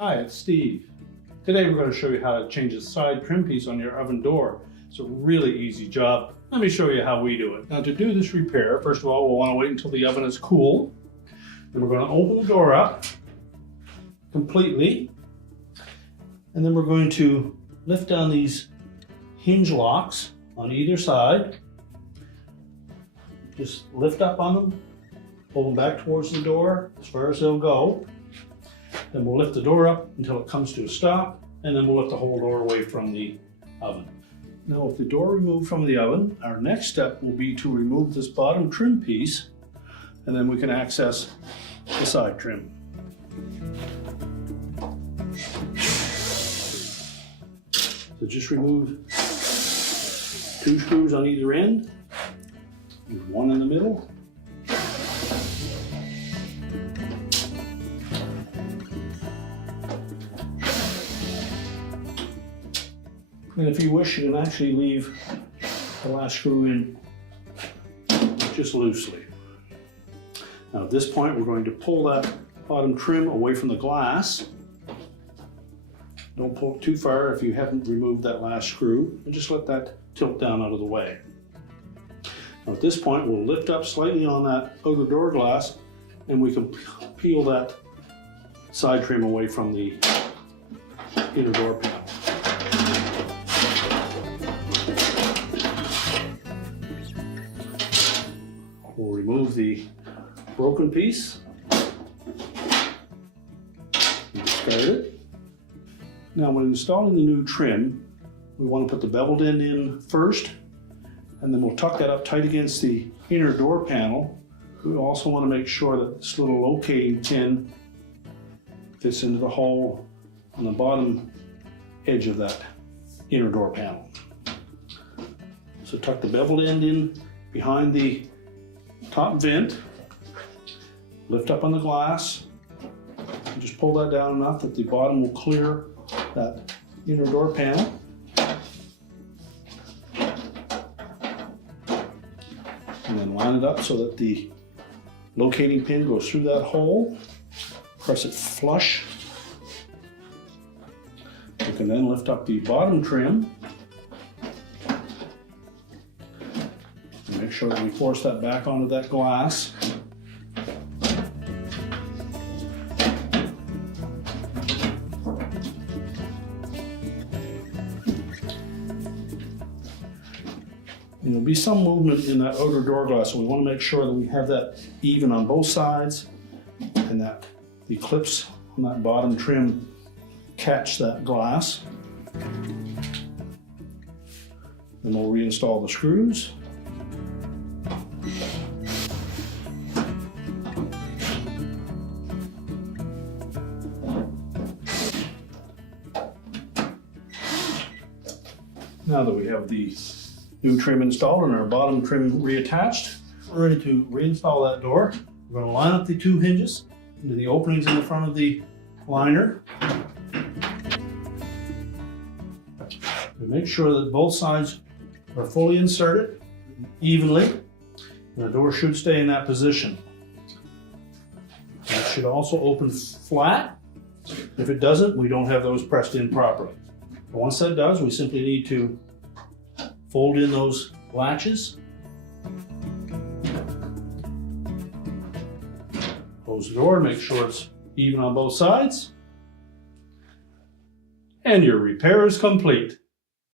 Hi, it's Steve. Today we're going to show you how to change the side trim piece on your oven door. It's a really easy job. Let me show you how we do it. Now to do this repair, first of all, we'll want to wait until the oven is cool. Then we're going to open the door up completely. And then we're going to lift down these hinge locks on either side. Just lift up on them, pull them back towards the door as far as they'll go. Then we'll lift the door up until it comes to a stop, and then we'll lift the whole door away from the oven. Now with the door removed from the oven, our next step will be to remove this bottom trim piece, and then we can access the side trim. So just remove 2 screws on either end. There's 1 in the middle. And if you wish, you can actually leave the last screw in just loosely. Now at this point, we're going to pull that bottom trim away from the glass. Don't pull it too far if you haven't removed that last screw, and just let that tilt down out of the way. Now at this point, we'll lift up slightly on that outer door glass, and we can peel that side trim away from the inner door panel. We'll remove the broken piece and discard it. Now when installing the new trim, we want to put the beveled end in first, and then we'll tuck that up tight against the inner door panel. We also want to make sure that this little locating pin fits into the hole on the bottom edge of that inner door panel. So tuck the beveled end in behind the top vent, lift up on the glass, and just pull that down enough that the bottom will clear that inner door panel. And then line it up so that the locating pin goes through that hole. Press it flush. You can then lift up the bottom trim. Make sure that we force that back onto that glass. And there'll be some movement in that outer door glass, so we want to make sure that we have that even on both sides, and that the clips on that bottom trim catch that glass. Then we'll reinstall the screws. Now that we have the new trim installed and our bottom trim reattached, we're ready to reinstall that door. We're going to line up the 2 hinges into the openings in the front of the liner. And make sure that both sides are fully inserted evenly, and the door should stay in that position. It should also open flat. If it doesn't, we don't have those pressed in properly. But once that does, we simply need to fold in those latches, close the door, make sure it's even on both sides, and your repair is complete.